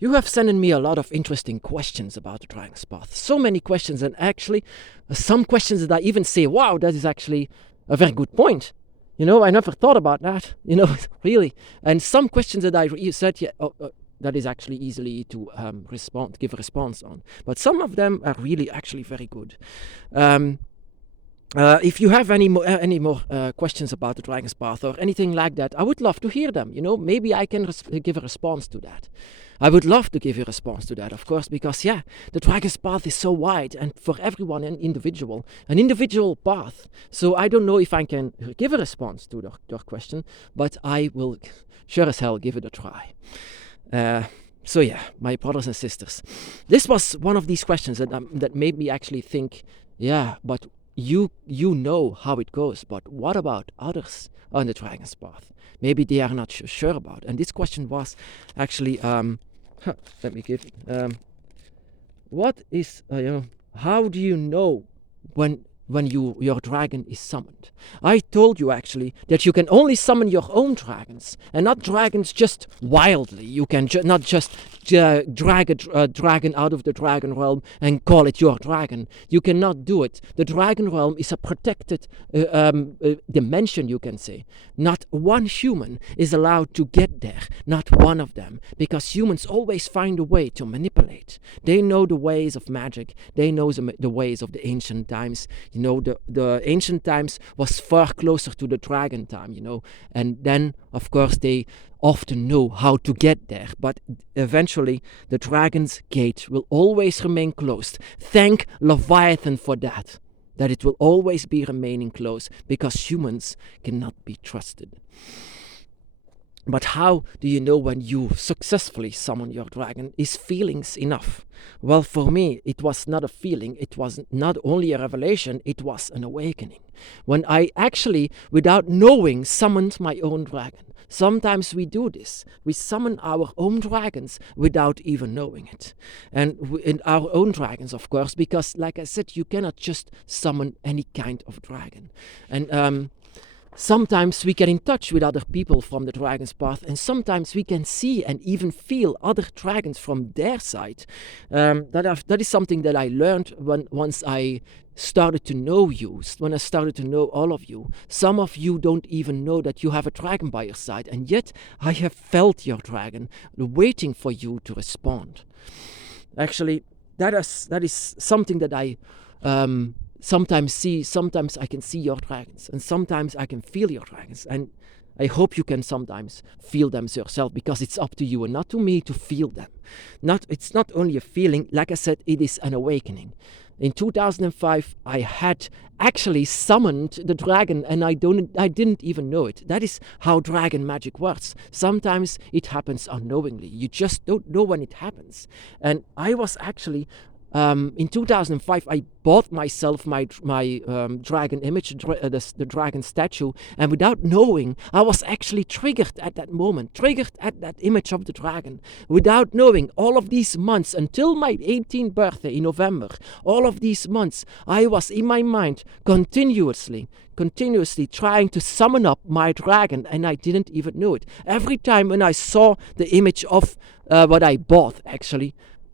You have sent me a lot of interesting questions about the Dragon's Path. So many questions, and actually some questions that I even say, wow, that is actually a very good point. I never thought about that, really. And some questions that you said, that is actually easily to give a response on. But some of them are really actually very good. If you have any more questions about the Dragon's Path or anything like that, I would love to hear them. Maybe I can give a response to that. I would love to give you a response to that, of course, because the Dragon's Path is so wide and for everyone an individual path. So I don't know if I can give a response to your question, but I will sure as hell give it a try. So my brothers and sisters, this was one of these questions that made me actually think, but you know how it goes, but what about others on the Dragon's Path? Maybe they are not sure about. And this question was actually, let me give, what is, how do you know when your dragon is summoned? I told you actually that you can only summon your own dragons and not dragons just wildly. You can not just drag a dragon out of the dragon realm and call it your dragon. You cannot do it. The dragon realm is a protected dimension, you can say. Not one human is allowed to get there, not one of them, because humans always find a way to manipulate. They know the ways of magic. They know the ways of the ancient times. The ancient times was far closer to the dragon time, and then, of course, they often know how to get there, but eventually the dragon's gate will always remain closed. Thank Leviathan for that it will always be remaining closed, because humans cannot be trusted. But how do you know when you successfully summon your dragon? Is feelings enough? Well, for me, it was not a feeling. It was not only a revelation, it was an awakening. When I actually, without knowing, summoned my own dragon. Sometimes we do this. We summon our own dragons without even knowing it. And in our own dragons, of course, because, like I said, you cannot just summon any kind of dragon. And sometimes we get in touch with other people from the Dragon's Path, and sometimes we can see and even feel other dragons from their side. That is something that I learned once I started to know you, when I started to know all of you. Some of you don't even know that you have a dragon by your side, and yet I have felt your dragon waiting for you to respond. Actually, that is something that I sometimes see. Sometimes I can see your dragons, and sometimes I can feel your dragons, and I hope you can sometimes feel them yourself, because it's up to you and not to me to feel them. It's not only a feeling, like I said, it is an awakening. In 2005, I had actually summoned the dragon, and I didn't even know it. That is how dragon magic works. Sometimes it happens unknowingly. You just don't know when it happens. And I was actually in 2005, I bought myself my dragon image, the dragon statue, and without knowing, I was actually triggered at that moment, triggered at that image of the dragon. Without knowing, all of these months, until my 18th birthday in November, all of these months, I was in my mind continuously trying to summon up my dragon, and I didn't even know it. Every time when I saw the image of what I bought, actually,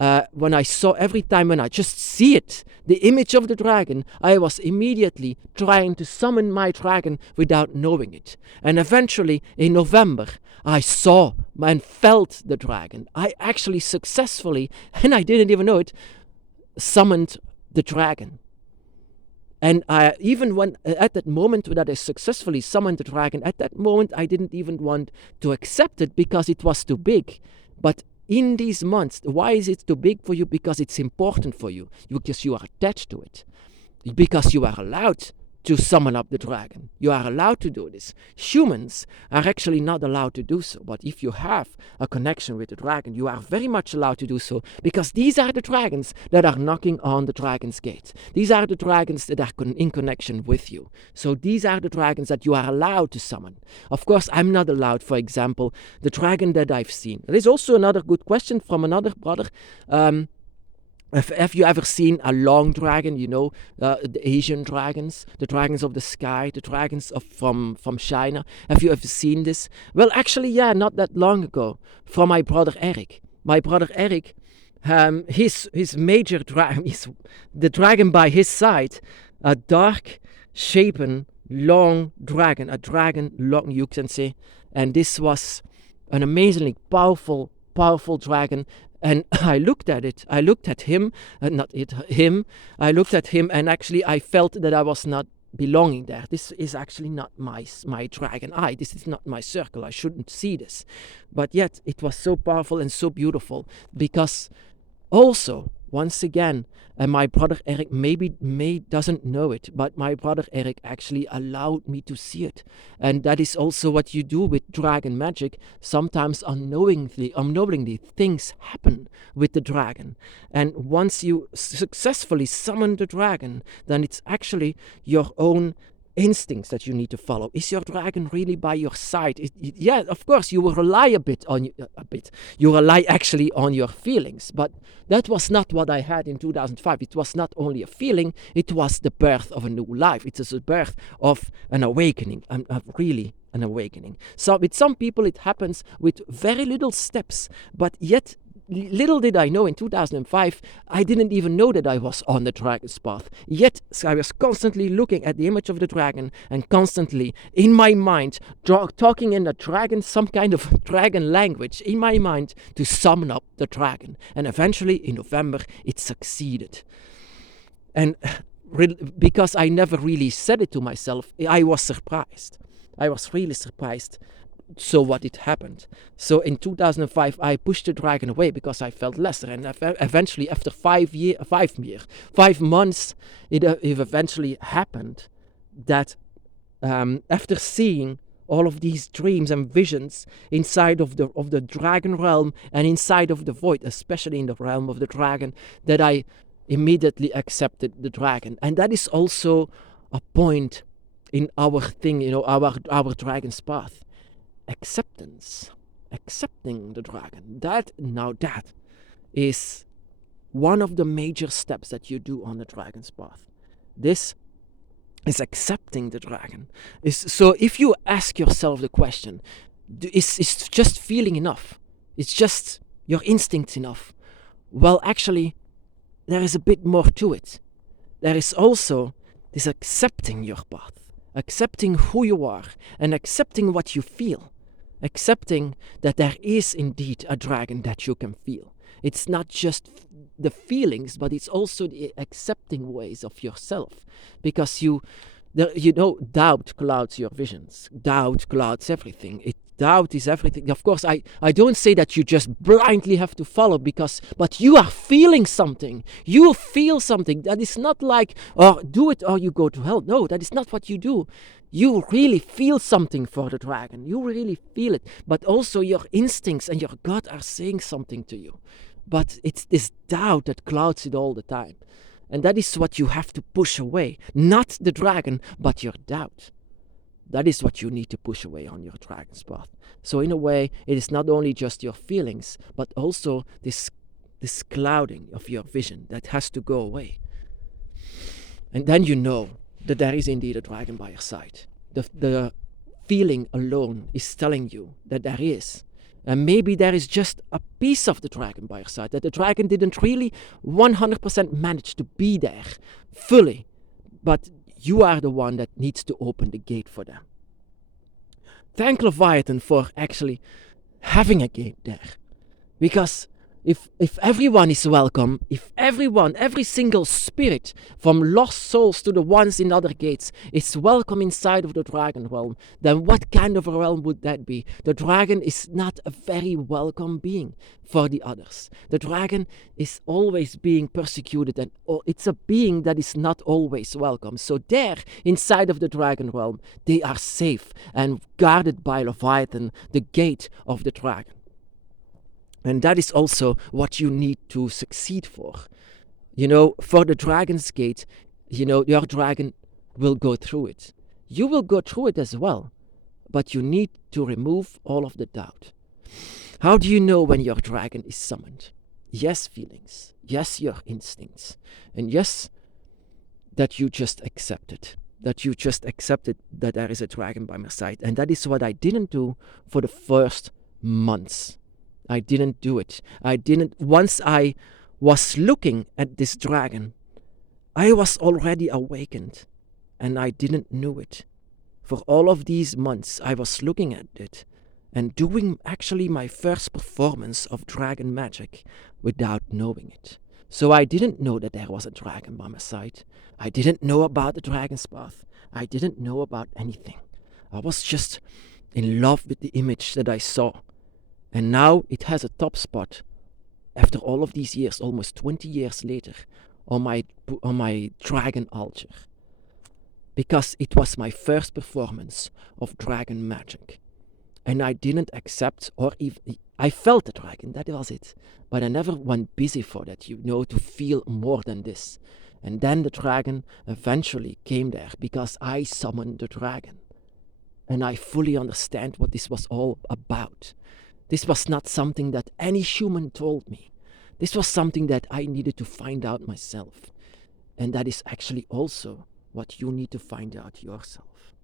every time when I just see it, the image of the dragon, I was immediately trying to summon my dragon without knowing it. And eventually, in November, I saw and felt the dragon. I actually successfully, and I didn't even know it, summoned the dragon. And even when, at that moment that I successfully summoned the dragon, at that moment I didn't even want to accept it because it was too big. But in these months, why is it too big for you? Because it's important for you, because you are attached to it, because you are allowed to summon up the dragon. You are allowed to do this. Humans are actually not allowed to do so, but if you have a connection with the dragon, you are very much allowed to do so, because these are the dragons that are knocking on the dragon's gate. These are the dragons that are in connection with you. So these are the dragons that you are allowed to summon. Of course, I'm not allowed, for example, the dragon that I've seen. There is also another good question from another brother. Have you ever seen a long dragon, the Asian dragons, the dragons of the sky, the dragons from China? Have you ever seen this? Well, actually, not that long ago, from my brother Eric. my brother Eric, his major dragon, the dragon by his side, a dark, shapen, long dragon, a dragon long, you can say, and this was an amazingly powerful dragon. And I looked at it. I looked at him, not it, him. I looked at him, and actually, I felt that I was not belonging there. This is actually not my dragon eye. This is not my circle. I shouldn't see this. But yet, it was so powerful and so beautiful, because also, once again, and my brother Eric doesn't know it, but my brother Eric actually allowed me to see it. And that is also what you do with dragon magic. Sometimes unknowingly things happen with the dragon. And once you successfully summon the dragon, then it's actually your own instincts that you need to follow. Is your dragon really by your side? Yeah, of course, you will rely you rely actually on your feelings, but that was not what I had in 2005. It was not only a feeling, it was the birth of a new life. It is the birth of an awakening, really an awakening. So with some people it happens with very little steps, but yet little did I know, in 2005, I didn't even know that I was on the dragon's path. Yet I was constantly looking at the image of the dragon and constantly in my mind talking in some kind of dragon language in my mind to summon up the dragon. And eventually in November it succeeded. And because I never really said it to myself, I was surprised. I was really surprised. So what it happened. So in 2005, I pushed the dragon away because I felt lesser. And eventually, after 5 months, it eventually happened that after seeing all of these dreams and visions inside of the dragon realm and inside of the void, especially in the realm of the dragon, that I immediately accepted the dragon. And that is also a point in our thing, our dragon's path. Accepting the dragon. That is one of the major steps that you do on the dragon's path. This is accepting the dragon. So if you ask yourself the question, is just feeling enough? It's just your instincts enough? Well, actually, there is a bit more to it. There is also this accepting your path, accepting who you are, and accepting what you feel. Accepting that there is indeed a dragon that you can feel. It's not just the feelings, but it's also the accepting ways of yourself. Because doubt clouds your visions. Doubt clouds everything. Doubt is everything. Of course, I don't say that you just blindly have to follow, but you are feeling something. You feel something. That is not like, do it or you go to hell. No, that is not what you do. You really feel something for the dragon. You really feel it. But also your instincts and your gut are saying something to you. But it's this doubt that clouds it all the time. And that is what you have to push away. Not the dragon, but your doubt. That is what you need to push away on your dragon's path. So in a way, it is not only just your feelings, but also this clouding of your vision that has to go away. And then you know that there is indeed a dragon by your side. The feeling alone is telling you that there is. And maybe there is just a piece of the dragon by your side, that the dragon didn't really 100% manage to be there fully. But you are the one that needs to open the gate for them. Thank Leviathan for actually having a gate there. Because if everyone is welcome, if every single spirit, from lost souls to the ones in other gates, is welcome inside of the dragon realm, then what kind of a realm would that be? The dragon is not a very welcome being for the others. The dragon is always being persecuted, and it's a being that is not always welcome. So there, inside of the dragon realm, they are safe and guarded by Leviathan, the gate of the dragon. And that is also what you need to succeed for. For the dragon's gate, your dragon will go through it. You will go through it as well. But you need to remove all of the doubt. How do you know when your dragon is summoned? Yes, feelings. Yes, your instincts. And yes, that you just accept it. That you just accepted that there is a dragon by my side. And that is what I didn't do for the first months. I didn't do it. I didn't. Once I was looking at this dragon, I was already awakened, and I didn't know it. For all of these months, I was looking at it and doing actually my first performance of dragon magic without knowing it. So I didn't know that there was a dragon by my side. I didn't know about the dragon's path. I didn't know about anything. I was just in love with the image that I saw. And now it has a top spot, after all of these years, almost 20 years later, on my dragon altar. Because it was my first performance of dragon magic. And I didn't accept, or even, I felt the dragon, that was it. But I never went busy for that, to feel more than this. And then the dragon eventually came there because I summoned the dragon. And I fully understand what this was all about. This was not something that any human told me. This was something that I needed to find out myself. And that is actually also what you need to find out yourself.